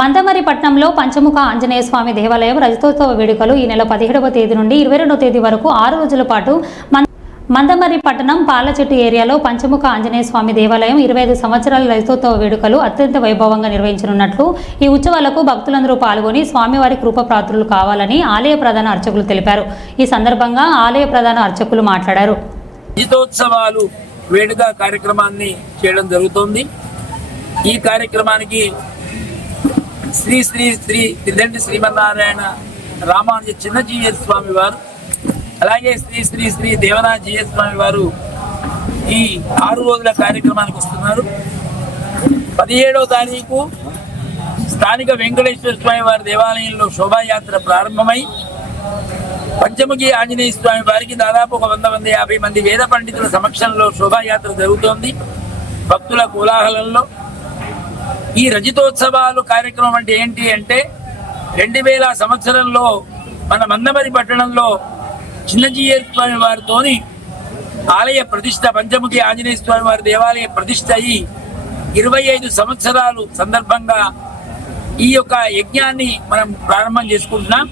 మందమరి పట్టణంలో పంచముఖ ఆంజనేయ స్వామి దేవాలయం రజతోత్సవ వేడుకలు ఈ నెల 17వ తేదీ నుండి 22వ తేదీ వరకు 6 రోజుల పాటు మందమరి పట్టణం పాలచెట్టు ఏరియాలో పంచముఖ ఆంజనేయ స్వామి దేవాలయం 25 సంవత్సరాల రజతోత్సవ వేడుకలు అత్యంత వైభవంగా నిర్వహించనున్నట్లు ఈ ఉత్సవాలకు భక్తులందరూ పాల్గొని స్వామివారి కృపపాత్రులు కావాలని ఆలయ ప్రధాన అర్చకులు తెలిపారు. ఈ సందర్భంగా ఆలయ ప్రధాన అర్చకులు మాట్లాడారు. రజతోత్సవాలు వేడుక కార్యక్రమాన్ని చేయడం జరుగుతోంది. ఈ కార్యక్రమానికి శ్రీ శ్రీ శ్రీ త్రిదండి శ్రీమన్నారాయణ రామానుజ చిన్నజీయర్ స్వామి వారు, అలాగే శ్రీ శ్రీ శ్రీ దేవనాథ జీయర్ స్వామి వారు ఈ 6 రోజుల కార్యక్రమానికి వస్తున్నారు. 17వ తారీఖు స్థానిక వెంకటేశ్వర స్వామి వారి దేవాలయంలో శోభాయాత్ర ప్రారంభమై పంచముఖి ఆంజనేయ స్వామి వారికి దాదాపు 150 మంది వేద పండితుల సమక్షంలో శోభాయాత్ర జరుగుతోంది. భక్తుల కోలాహలంలో ఈ రజతోత్సవాలు కార్యక్రమం అంటే ఏంటి అంటే 2000 సంవత్సరంలో మన మందమరి పట్టణంలో చిన్నజీయర్ స్వామి వారితోని ఆలయ ప్రతిష్ట, పంచముఖి ఆంజనేయ స్వామి వారి దేవాలయ ప్రతిష్ట అయ్యి 25 సంవత్సరాలు సందర్భంగా ఈ యొక్క యజ్ఞాన్ని మనం ప్రారంభం చేసుకుంటున్నాం.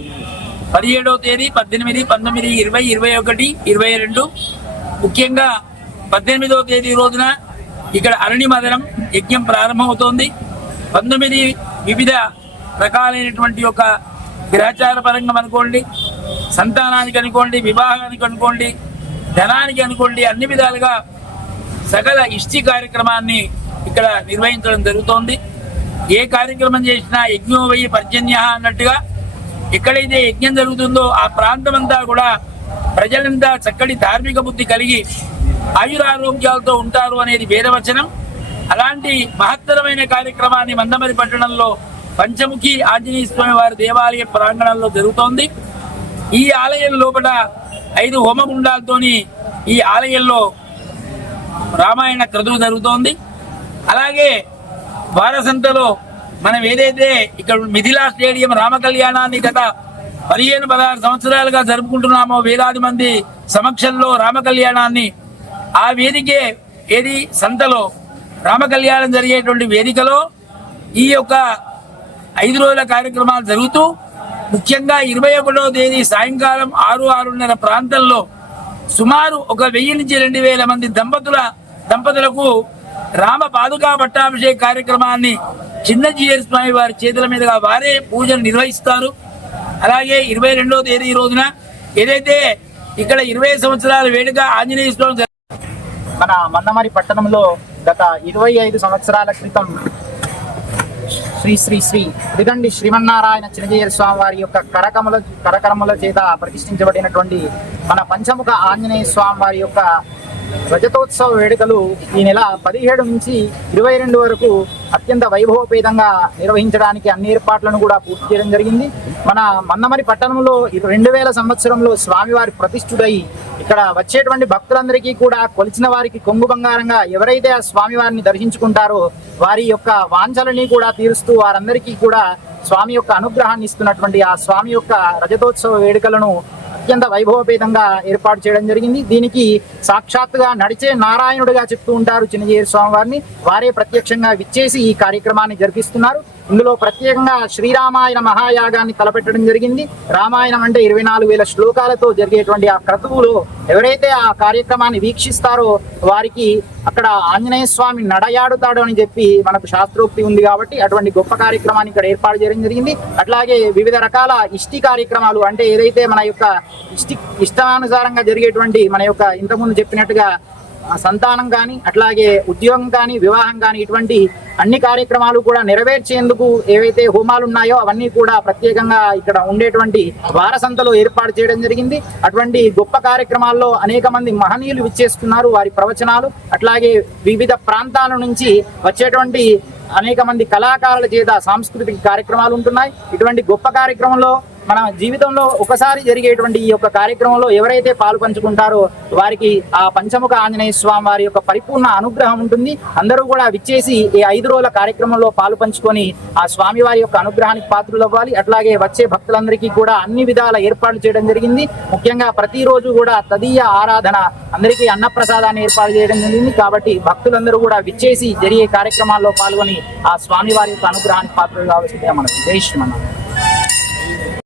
17వ తేదీ, 18, 19, 20, 21, 22 ముఖ్యంగా 18వ తేదీ రోజున ఇక్కడ అరణి మదనం యజ్ఞం ప్రారంభమవుతోంది. 19 వివిధ రకాలైనటువంటి ఒక గ్రహచార పరంగా అనుకోండి, సంతానానికి అనుకోండి, వివాహానికి అనుకోండి, ధనానికి అనుకోండి, అన్ని విధాలుగా సకల ఇష్టి కార్యక్రమాన్ని ఇక్కడ నిర్వహించడం జరుగుతోంది. ఏ కార్యక్రమం చేసినా యజ్ఞో వై పర్జన్య అన్నట్టుగా ఎక్కడైతే యజ్ఞం జరుగుతుందో ఆ ప్రాంతం అంతా కూడా ప్రజలంతా చక్కటి ధార్మిక బుద్ధి కలిగి ఆయురారోగ్యాలతో ఉంటారు అనేది వేదవచనం. అలాంటి మహత్తరమైన కార్యక్రమాన్ని మందమరి పట్టణంలో పంచముఖి ఆంజనేయ స్వామి వారి దేవాలయ ప్రాంగణంలో జరుగుతోంది. ఈ ఆలయం లోపల 5 హోమగుండాలతోని ఈ ఆలయంలో రామాయణ క్రతువు జరుగుతోంది. అలాగే వారసంతలో మనం ఏదైతే ఇక్కడ మిథిలా స్టేడియం రామ కళ్యాణాన్ని గత 15-16 సంవత్సరాలుగా జరుపుకుంటున్నామో, వేలాది మంది సమక్షంలో రామ కళ్యాణాన్ని, ఆ వేదికే ఏది సంతలో రామ కళ్యాణం జరిగేటువంటి వేదికలో ఈ యొక్క 5 రోజుల కార్యక్రమాలు జరుగుతూ ముఖ్యంగా 21వ తేదీ సాయంకాలం 6-6:30 ప్రాంతంలో సుమారు 1000 నుంచి 2000 మంది దంపతులకు రామ పాదుకా పట్టాభిషేక కార్యక్రమాన్ని చిన్నజీయర్ స్వామి వారి చేతుల మీదుగా వారే పూజలు నిర్వహిస్తారు. అలాగే 22వ తేదీ రోజున ఏదైతే ఇక్కడ 20 సంవత్సరాల వేడుక ఆంజనేయ స్వామి మన మందమరి పట్టణంలో గత 25 సంవత్సరాల క్రితం శ్రీ శ్రీ శ్రీ త్రిదండి శ్రీమన్నారాయణ చిన్నజీయర్ స్వామి వారి యొక్క కరకరముల చేత ప్రతిష్ఠించబడినటువంటి మన పంచముఖ ఆంజనేయ స్వామి వారి యొక్క రజతోత్సవ వేడుకలు ఈ నెల 17 నుంచి 22 వరకు అత్యంత వైభవపేతంగా నిర్వహించడానికి అన్ని ఏర్పాట్లను కూడా పూర్తి చేయడం జరిగింది. మన మందమరి పట్టణంలో 2000 సంవత్సరంలో స్వామివారి ప్రతిష్ఠుడై ఇక్కడ వచ్చేటువంటి భక్తులందరికీ కూడా కొలిచిన వారికి కొంగు బంగారంగా ఎవరైతే ఆ స్వామివారిని దర్శించుకుంటారో వారి యొక్క వాంఛలని కూడా తీరుస్తూ వారందరికీ కూడా స్వామి యొక్క అనుగ్రహాన్ని ఇస్తున్నటువంటి ఆ స్వామి యొక్క రజతోత్సవ వేడుకలను అత్యంత వైభవపేతంగా ఏర్పాటు చేయడం జరిగింది. దీనికి సాక్షాత్తుగా నడిచే నారాయణుడిగా చెప్తూ ఉంటారు చిన్నజీయర్ స్వామి వారిని. వారే ప్రత్యక్షంగా విచ్చేసి ఈ కార్యక్రమాన్ని జరిపిస్తున్నారు. ఇందులో ప్రత్యేకంగా శ్రీరామాయణ మహాయాగాన్ని తలపెట్టడం జరిగింది. రామాయణం అంటే 24,000 శ్లోకాలతో జరిగేటువంటి ఆ క్రతువులో ఎవరైతే ఆ కార్యక్రమాన్ని వీక్షిస్తారో వారికి అక్కడ ఆంజనేయ స్వామి నడయాడుతాడు అని చెప్పి మనకు శాస్త్రోక్తి ఉంది. కాబట్టి అటువంటి గొప్ప కార్యక్రమాన్ని ఇక్కడ ఏర్పాటు చేయడం జరిగింది. అట్లాగే వివిధ రకాల ఇష్టి కార్యక్రమాలు అంటే ఏదైతే మన యొక్క ఇష్టానుసారంగా జరిగేటువంటి మన యొక్క ఇంతకుముందు చెప్పినట్టుగా సంతానం కానీ, అట్లాగే ఉద్యోగం కానీ, వివాహం కానీ, ఇటువంటి అన్ని కార్యక్రమాలు కూడా నెరవేర్చేందుకు ఏవైతే హోమాలు ఉన్నాయో అవన్నీ కూడా ప్రత్యేకంగా ఇక్కడ ఉండేటువంటి వారసంతలో ఏర్పాటు చేయడం జరిగింది. అటువంటి గొప్ప కార్యక్రమాల్లో అనేక మంది మహనీయులు విచ్చేస్తున్నారు. వారి ప్రవచనాలు, అట్లాగే వివిధ ప్రాంతాల నుంచి వచ్చేటువంటి అనేక మంది కళాకారుల చేత సాంస్కృతిక కార్యక్రమాలు ఉంటున్నాయి. ఇటువంటి గొప్ప కార్యక్రమంలో మన జీవితంలో ఒకసారి జరిగేటువంటి ఈ యొక్క కార్యక్రమంలో ఎవరైతే పాలు పంచుకుంటారో వారికి ఆ పంచముఖ ఆంజనేయ స్వామి వారి యొక్క పరిపూర్ణ అనుగ్రహం ఉంటుంది. అందరూ కూడా విచ్చేసి ఈ 5 రోజుల కార్యక్రమంలో పాలు పంచుకొని ఆ స్వామి వారి యొక్క అనుగ్రహానికి పాత్రలు అవ్వాలి. అట్లాగే వచ్చే భక్తులందరికీ కూడా అన్ని విధాల ఏర్పాట్లు చేయడం జరిగింది. ముఖ్యంగా ప్రతిరోజు కూడా తదీయ ఆరాధన, అందరికీ అన్నప్రసాదాన్ని ఏర్పాటు చేయడం జరిగింది. కాబట్టి భక్తులందరూ కూడా విచ్చేసి జరిగే కార్యక్రమాల్లో పాల్గొని ఆ స్వామి వారి యొక్క అనుగ్రహానికి పాత్రలు కావాల్సిందిగా మనం జై శ్రీమన్నారాయణ.